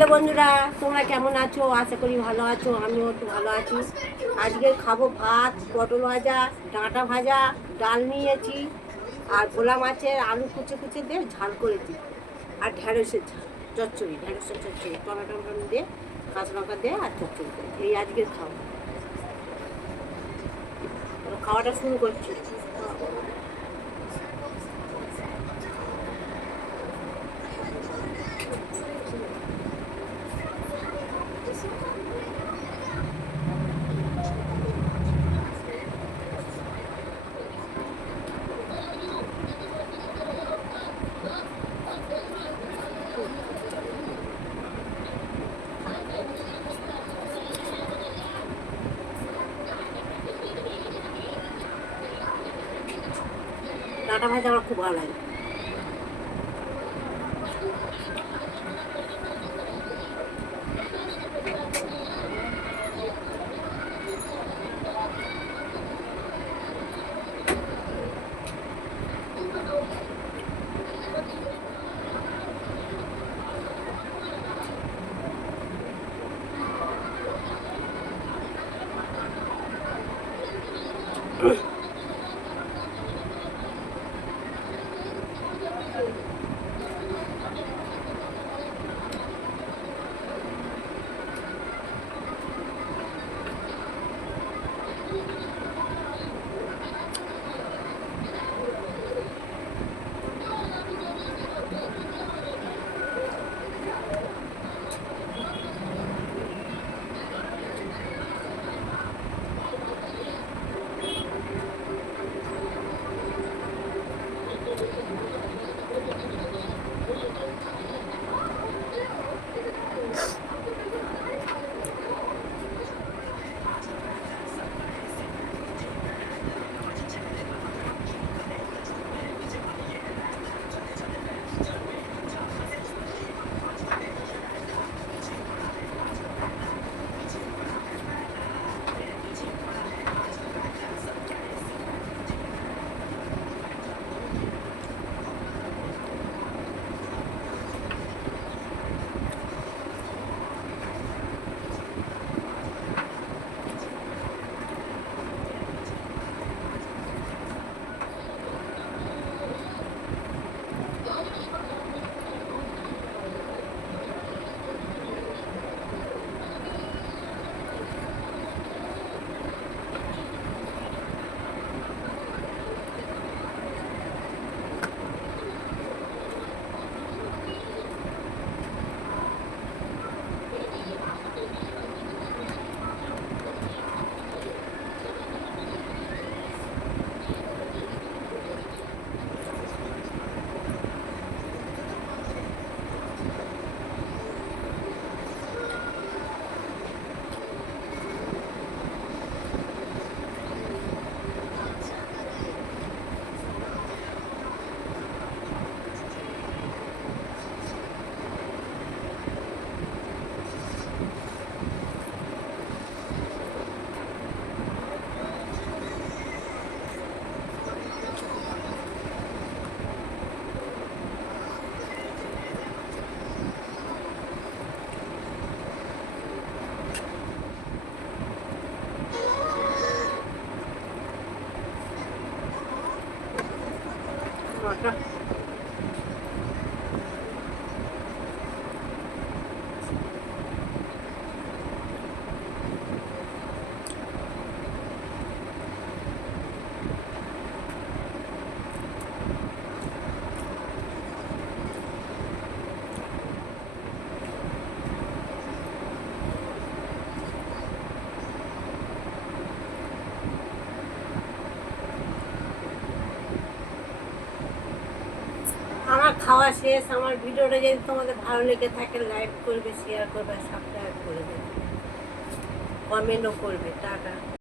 হ্যালো বন্ধুরা, তোমরা কেমন আছো? আশা করি ভালো আছো। আমিও একটু ভালো আছি। আজকে খাবো ভাত, পটল ভাজা, ডাঁটা ভাজা, ডাল নিয়েছি আর ভোলা মাছের আলু কুচে কুচে দিয়ে ঝাল করেছি আর ঢ্যাঁড়সের ঝাল, চচ্চড়ি, ঢ্যাঁড়সের চচ্চড়ি, টমেটো দিয়ে কাঁচা লঙ্কা দিয়ে আর চচ্চড়ি করে এই আজকের খাওয়া। খাওয়াটা শুরু করছি। ডাঁটা ভাজা আমার খুব ভালো লাগে। আমার খাওয়া শেষ। আমার ভিডিওটা যদি তোমাদের ভালো লেগে থাকে লাইক করবে, শেয়ার করবে, সাবস্ক্রাইব করে দেবে, কমেন্টও করবে। টাটা।